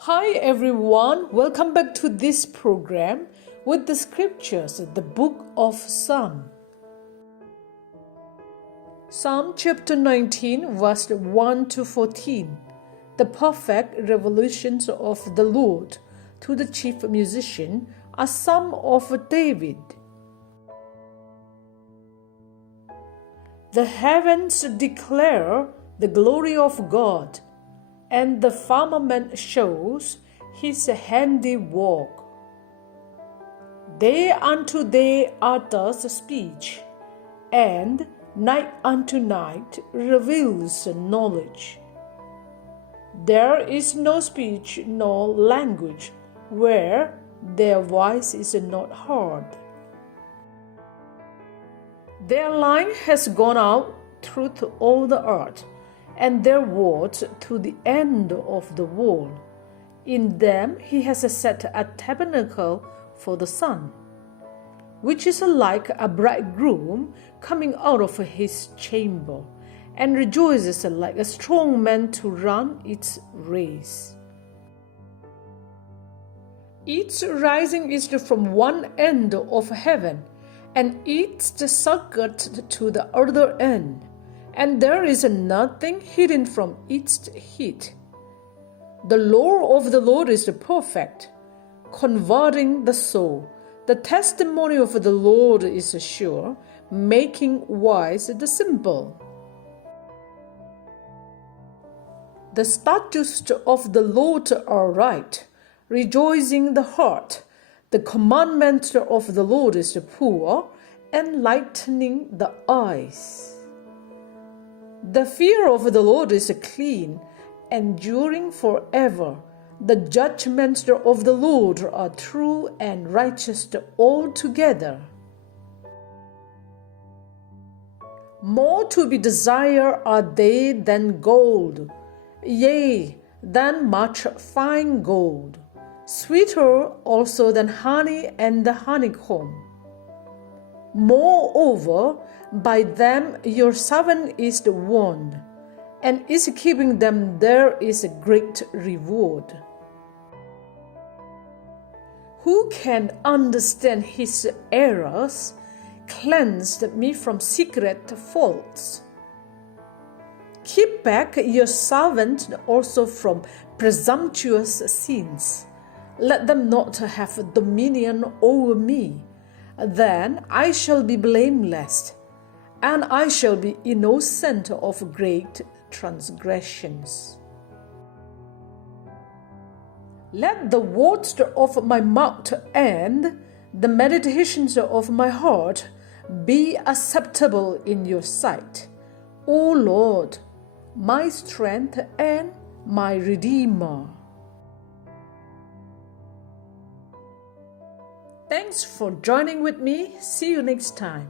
Hi everyone, welcome back to this program with the scriptures, the book of Psalm. Psalm chapter 19 verse 1 to 14. The perfect revelations of the Lord to the chief musician, a psalm of David. The heavens declare the glory of God, and the firmament shows his handiwork. Day unto day utters speech, and night unto night reveals knowledge. There is no speech nor language where their voice is not heard. Their line has gone out through all the earth, and their words to the end of the world. In them he has set a tabernacle for the sun, which is like a bridegroom coming out of his chamber, and rejoices like a strong man to run its race. Its rising is from one end of heaven, and its circuit to the other end, and there is nothing hidden from its heat. The law of the Lord is perfect, converting the soul. The testimony of the Lord is sure, making wise the simple. The statutes of the Lord are right, rejoicing the heart. The commandment of the Lord is pure, enlightening the eyes. The fear of the Lord is clean, enduring forever. The judgments of the Lord are true and righteous altogether. More to be desired are they than gold, yea, than much fine gold, sweeter also than honey and the honeycomb. Moreover, by them your servant is warned, and is keeping them there is a great reward. Who can understand his errors? Cleansed me from secret faults. Keep back your servant also from presumptuous sins. Let them not have dominion over me. Then I shall be blameless, and I shall be innocent of great transgressions. Let the words of my mouth and the meditations of my heart be acceptable in your sight, O Lord, my strength and my Redeemer. Thanks for joining with me. See you next time.